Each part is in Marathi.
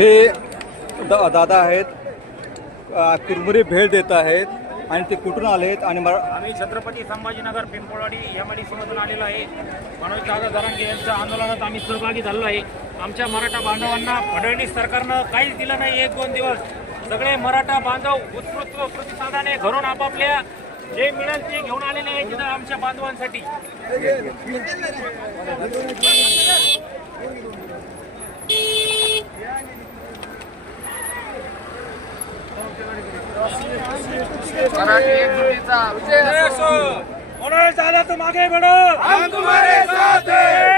हे द दादा आहेत. किरमुरी भेट देत आहेत आणि ते कुठून आलेत आणि मरा आम्ही छत्रपती संभाजीनगर पिंपळवाडी एम आय मधून आलेलो आहे. मनोज दादा जरांगे यांच्या आंदोलनात आम्ही सहभागी झालेलो आहे. आमच्या मराठा बांधवांना फडणवीस सरकारनं काहीच दिलं नाही एक दोन दिवस. सगळे मराठा बांधव उत्स्फूर्त प्रतिसादाने घरून आपापल्या जे मिळेल ते घेऊन आलेले आहे तिथं आमच्या बांधवांसाठी. Yeah. विजय असो. मनोज दादा तुम आगे बढ़ो. हम तुम्हारे साथ एक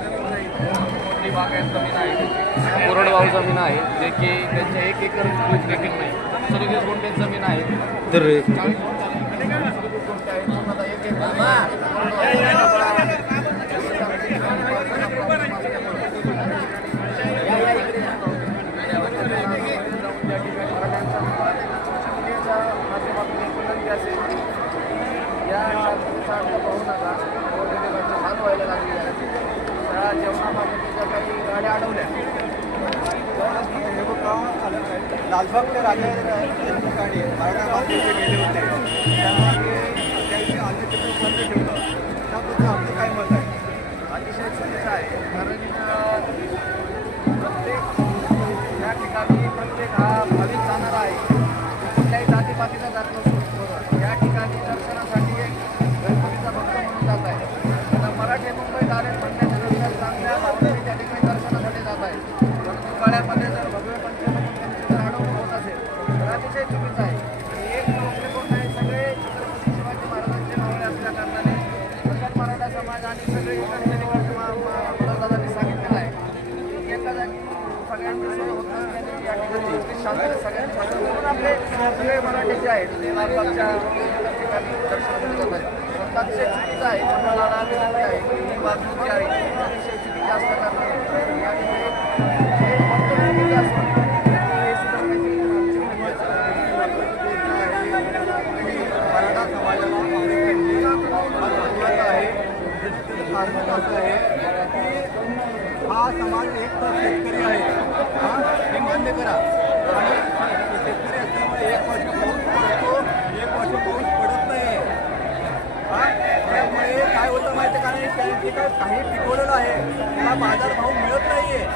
मोठी बागायत जमीन आहे कोरडवाहू जमीन आहे जे की त्यांच्या एक एकर देखील नाही. सदतीस गुंठे जमीन आहे. एक एकर गाड्या अडवल्या. हे बघा, लालबागच्या राजा ठिकाणी मराठा गेले होते. त्यांना ते त्यावेळी आले तिथे बंद ठेवलं. त्याबद्दल आपलं काय मत आहे? अतिशय चुकीचं आहे. कारण प्रत्येक या ठिकाणी प्रत्येक हा भाविक जाणार आहे. कुठल्याही जातीपातीचा जात नसून आपले सगळे मराठी जे आहेत ते ठिकाणी जात आहेत चुकीचं आहे मंडळाला विनंती आहे ही बाजू जी आहे अतिशय चुकीची वक्तव्य हे मराठा समाजाला आहे कारण असं आहे की हा समाज एक तर शेतकरी आहे. हा हे मान्य करा आणि शेतकरी असल्यामुळे एक वर्ष पाऊस पडतो एक वर्ष पाऊस पडत नाही हा त्यामुळे काय होतं माहिती आहे का नाही काय काही पिकवलेलं आहे. त्याला बाजारभाव मिळत नाहीये.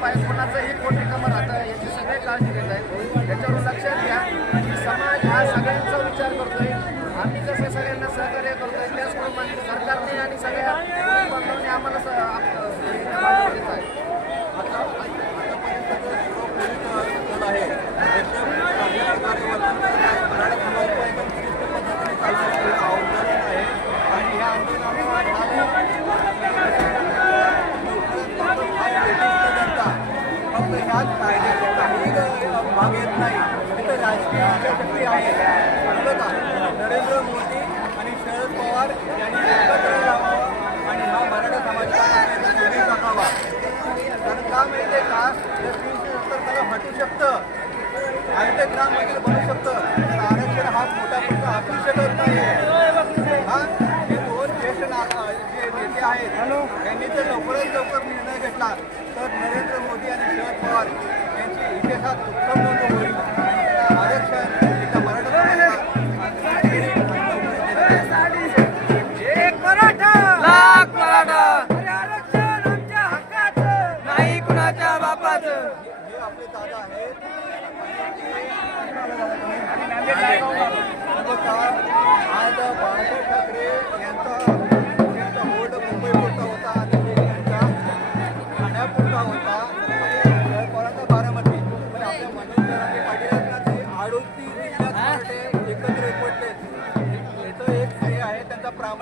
सगळ्यांना कोणाचंही कोणी कमर राहतं याची सगळे काळजी घेत आहेत याच्यावर लक्षात घ्या की समाज हा सगळ्यांचा विचार करतोय. आम्ही कसं सगळ्यांना सहकार्य करतोय त्याचप्रमाणे सरकारने आणि सगळ्या पोलीस बांधवांनी आम्हाला आतापर्यंत जो आहे शकतं. आरक्षण देखील बनू शकतं. पण आरक्षण हा मोठा प्रश्न असू शकत नाही हा हे दोन ज्येष्ठ जे नेते आहेत त्यांनी जर लवकरात लवकर निर्णय घेतला. तर नरेंद्र मोदी आणि शरद पवार यांची इतिहासात उत्तम नोंद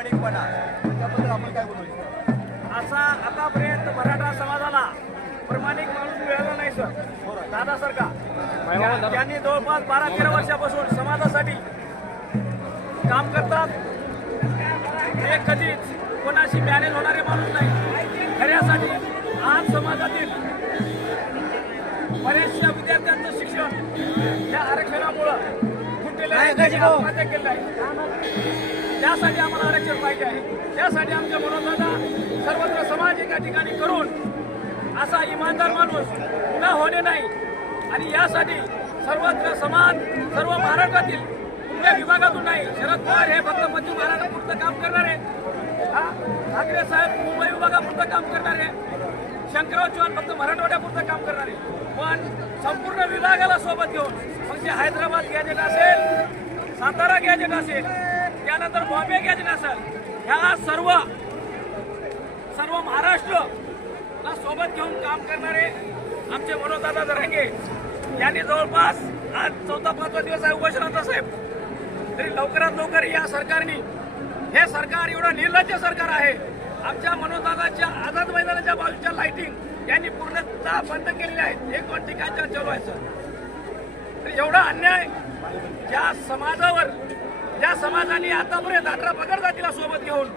प्रामाणिकपणा त्याच्याबद्दल आपण काय बोलू असा आतापर्यंत मराठा समाजाला प्रमाणिक माणूस मिळाला नाही सर. दादासारखा त्या- त्यांनी जवळपास बारा तेरा वर्षापासून समाजासाठी काम करतात हे कधीच कोणाशी मॅनेज होणारे माणूस नाही. खऱ्यासाठी आज समाजातील बऱ्याचशा विद्यार्थ्यांचं शिक्षण या आरक्षणामुळं फुटलेलं आहे त्यांनी आत्महत्या केल्या आहे त्यासाठी आम्हाला आरक्षण पाहिजे आहे. त्यासाठी आमच्या मनोदादा सर्वत्र समाज एका ठिकाणी करून असा इमानदार माणूस पुन्हा होणे नाही. आणि यासाठी सर्वत्र समाज सर्व महाराष्ट्रातील कुठल्या विभागातून नाही शरद पवार हे फक्त पश्चिम महाराष्ट्रापुरतं काम करणारे. हा ठाकरे साहेब मुंबई विभागापुरतं काम करणार. आहे शंकरराव चव्हाण फक्त मराठवाड्यापुरतं काम करणार. आहे पण संपूर्ण विभागाला सोबत घेऊन मग ते हैदराबाद गॅजेट असेल सातारा गॅजेट असेल त्यानंतर बॉम्बे गॅजेट असेल ह्या सर्व सर्व महाराष्ट्रला सोबत घेऊन काम करणारे आमचे मनोजदादा जरांगे यांनी जवळपास आज चौथा पाचवा दिवस आहे उपोषणाचा साहेब. तरी लवकरात लवकर या सरकारने हे सरकार एवढं निर्लज्ज सरकार आहे. आमच्या मनोजदादाच्या आझाद मैदानाच्या बाजूच्या लाइटिंग यांनी पूर्णतः बंद केलेल्या आहेत. एक दोन ठिकाणच्या चालू आहे सर? तर एवढा अन्याय ज्या समाजावर ज्या समाजाने आतापर्यंत अठरा पगार जातीला सोबत घेऊन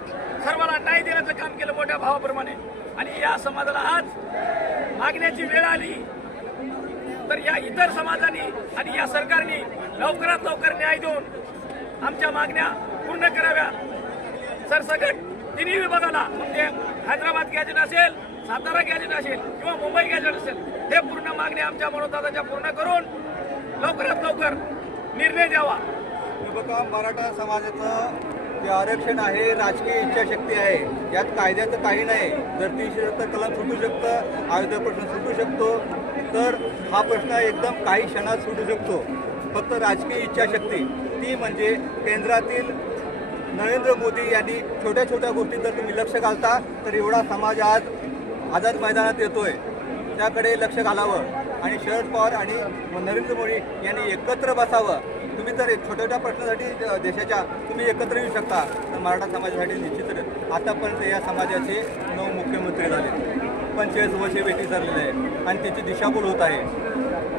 सर्वांना न्याय देण्याचं काम केलं मोठ्या भावाप्रमाणे. आणि या समाजाला आज मागण्याची वेळ आली. तर या इतर समाजाने आणि या सरकारने लवकरात लवकर न्याय देऊन आमच्या मागण्या पूर्ण कराव्या. सरसकट तिन्ही विभागाला म्हणजे हैदराबाद गॅजेट असेल सातारा गॅजेट असेल किंवा मुंबई गॅजेट असेल हे पूर्ण मागण्या आमच्या मनोदादाच्या पूर्ण करून लवकरात लवकर निर्णय द्यावा. हे बघा मराठा समाजाचं जे आरक्षण आहे राजकीय इच्छाशक्ती आहे यात कायद्याचं काही नाही. जर तीनशे सत्तर कलम सुटू शकतं आयुध प्रश्न सुटू शकतो तर हा प्रश्न एकदम काही क्षणात सुटू शकतो. फक्त राजकीय इच्छाशक्ती. ती म्हणजे केंद्रातील नरेंद्र मोदी यांनी छोट्या छोट्या गोष्टी जर तुम्ही लक्ष घालता तर एवढा समाज आज आझाद मैदानात येतोय. त्याकडे लक्ष घालावं. आणि शरद पवार आणि नरेंद्र मोदी यांनी एकत्र बसावं. तुम्ही तर एक छोट्या छोट्या प्रश्नासाठी देशाच्या तुम्ही एकत्र येऊ शकता. तर मराठा समाजासाठी निश्चितच आतापर्यंत या समाजाचे नऊ मुख्यमंत्री झाले. पंचेचाळीस वर्षे वेटी झालेले आहे. आणि त्याची दिशाभूल होत आहे.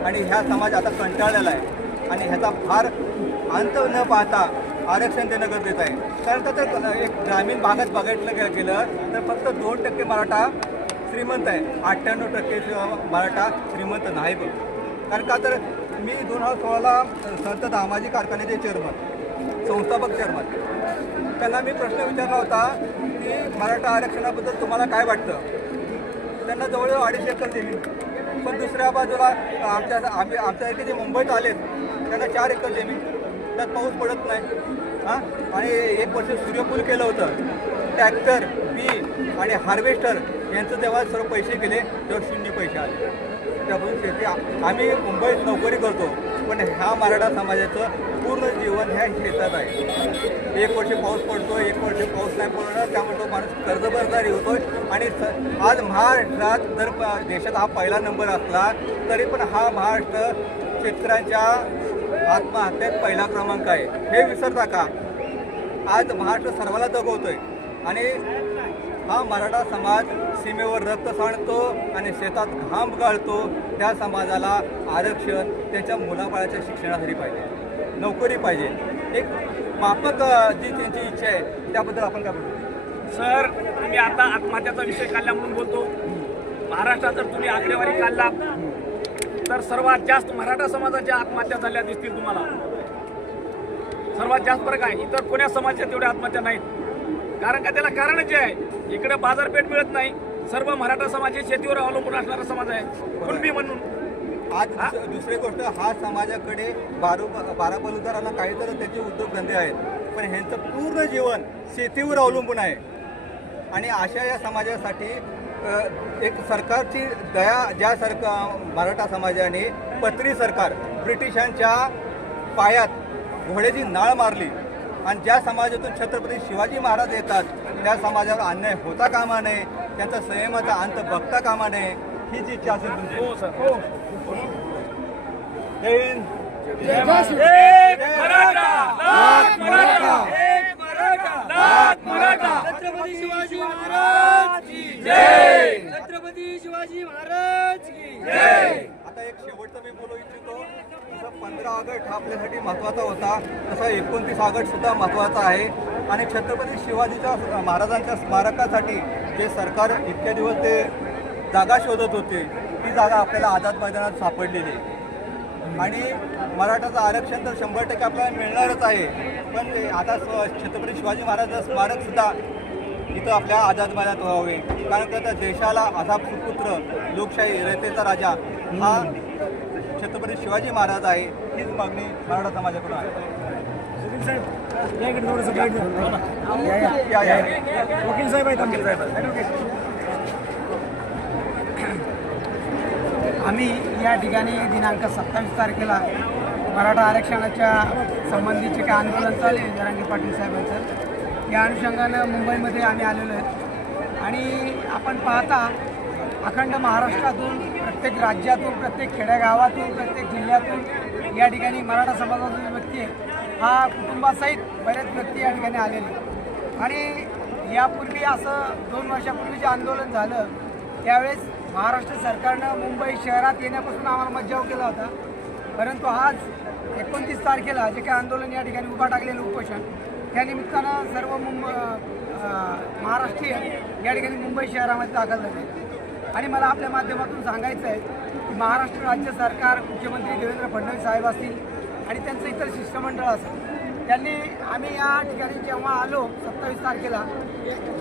आणि ह्या समाज आता कंटाळलेला आहे. आणि ह्याचा फार अंत न पाहता आरक्षण देणं गरजेचं आहे. कारण का तर एक ग्रामीण भागात बघायला गेलं तर फक्त दोन टक्के मराठा श्रीमंत आहे. अठ्ठ्याण्णव टक्के मराठा श्रीमंत नाही बघ. कारण का तर मी दोन हजार सोळाला संत दामाजी कारखान्याचे चेअरमन संस्थापक चेअरमन त्यांना मी प्रश्न विचारला होता की मराठा आरक्षणाबद्दल तुम्हाला काय वाटतं? त्यांना जवळजवळ अडीच एकर दिली पण दुसऱ्या बाजूला आमच्या आम्ही आमच्यासारखे जे मुंबईत आलेत त्यांना चार एकर जमीन. त्यात पाऊस पडत नाही. हां? आणि एक वर्ष सूर्यफूल केलं होतं. ट्रॅक्टर बी आणि हार्वेस्टर यांचं जेव्हा सर्व पैसे गेले तेव्हा शून्य पैसे आले. त्यापासून शेती आम्ही मुंबईत नोकरी करतो पण ह्या मराठा समाजाचं पूर्ण जीवन ह्या शेतात आहे. एक वर्ष पाऊस पडतो एक वर्ष पाऊस नाही पडणार त्यामुळे तो माणूस कर्जबाजारी होतो आणि स- आज महाराष्ट्रात जर प- देशात हा पहिला नंबर असला तरी पण हा महाराष्ट्र शेतकऱ्यांच्या आत्महत्येत पहिला क्रमांक आहे. हे विसरता का? आज महाराष्ट्र सर्वाला जगवतोय आणि हा मराठा समाज सीमेवर रक्त सांडतो आणि शेतात घाम गाळतो त्या समाजाला आरक्षण त्यांच्या मुलाबाळाच्या शिक्षणासाठी पाहिजे. नोकरी पाहिजे. एक माफक जी त्यांची इच्छा आहे त्याबद्दल आपण काय बोलतो सर तुम्ही आता आत्महत्याचा विषय काढला म्हणून बोलतो. महाराष्ट्रात जर तुम्ही आकडेवारी काढला तर सर्वात जास्त मराठा समाजाच्या आत्महत्या झाल्या दिसतील तुम्हाला. सर्वात जास्त फरक आहे इतर कोण्या समाजाच्या तेवढ्या आत्महत्या नाहीत. कारण का त्याला कारण जे आहे इकडे बाजारपेठ मिळत नाही. सर्व मराठा समाज हे शेतीवर अवलंबून असणारा समाज आहे. कुणबी म्हणून. आज दुस- दुसरी गोष्ट हा समाजाकडे बारो बारा बलुदारांना काहीतरी त्याचे उद्योगधंदे आहेत. पण ह्यांचं पूर्ण जीवन शेतीवर अवलंबून आहे. आणि अशा या समाजासाठी एक सरकारची दया ज्या सरकार मराठा समाजाने पत्री सरकार ब्रिटिशांच्या पायात घोड्याची नाळ मारली. आणि ज्या समाजातून छत्रपती शिवाजी महाराज येतात त्या समाजावर अन्याय होता कामा नये त्यांचा संयमाचा अंत बघता कामा नये ही जी इच्छा असेल तुमची. हो सर. जय हिंद. एक मराठा. लाख मराठा. एक मराठा. लाख मराठा. छत्रपती शिवाजी महाराज की जय. छत्रपती शिवाजी महाराज की जय. आता एक शेवटचं मी बोलू इच्छितो. जसं पंधरा ऑगस्ट हा आपल्यासाठी महत्त्वाचा होता तसा एकोणतीस ऑगस्ट सुद्धा महत्त्वाचा आहे. आणि छत्रपती शिवाजीच्या महाराजांच्या स्मारकासाठी जे सरकार इतक्या दिवस ते जागा शोधत होते ती जागा आपल्याला आझाद मैदानात सापडलेली आणि मराठाचं आरक्षण तर शंभर टक्के आपल्याला मिळणारच आहे. पण ते आता स्व- छत्रपती शिवाजी महाराजांचं स्मारकसुद्धा इथं आपल्या आझाद मैदानात व्हावे कारण का देशाला आझाद सुपुत्र लोकशाही रयतेचा राजा हा छत्रपती शिवाजी महाराज आहे हीच मागणी मराठा समाजाकडून आहे. वकील साहेब आहेत साहेब आम्ही या ठिकाणी दिनांक सत्तावीस तारखेला मराठा आरक्षणाच्या संबंधीचे काय आंदोलन चालू आहे जरांगी पाटील साहेबांचं? या अनुषंगानं मुंबईमध्ये आम्ही आलेलो आहेत आणि आपण पाहता अखंड महाराष्ट्रातून प्रत्येक राज्यातून प्रत्येक खेड्यागावातून प्रत्येक जिल्ह्यातून या ठिकाणी मराठा समाजाचा व्यक्ती आहे हा कुटुंबासहित बरेच व्यक्ती या ठिकाणी आलेले आणि यापूर्वी असं दोन वर्षापूर्वी जे आंदोलन झालं त्यावेळेस महाराष्ट्र सरकारनं मुंबई शहरात येण्यापासून आम्हाला मज्जाव केला होता. परंतु आज एकोणतीस तारखेला जे काही आंदोलन या ठिकाणी उभा टाकलेलं उपोषण या निमित्तानं सर्व मुंबई महाराष्ट्रीयन या ठिकाणी मुंबई शहरामध्ये दाखल झाले. आणि मला आपल्या माध्यमातून सांगायचं आहे की महाराष्ट्र राज्य सरकार मुख्यमंत्री देवेंद्र फडणवीस साहेब असतील आणि त्यांचं इतर शिष्टमंडळ असेल त्यांनी आम्ही या ठिकाणी जेव्हा आलो सत्तावीस तारखेला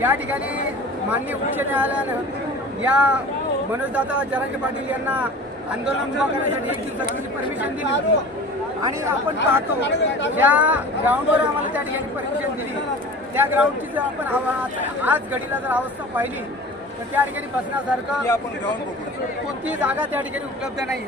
या ठिकाणी माननीय उच्च न्यायालयानं या मनोजदादा जरांगे पाटील यांना आंदोलन करण्यासाठी एक दिवसाची परमिशन दिली आणि आपण पाहतो ज्या ग्राउंडवर आम्हाला त्या ठिकाणी परमिशन दिली. त्या ग्राउंडची जर आपण आज घडीला जर अवस्था पाहिली तर त्या ठिकाणी बसण्यासारखं आपण ग्राउंड बघू कोणतीही जागा त्या ठिकाणी उपलब्ध नाही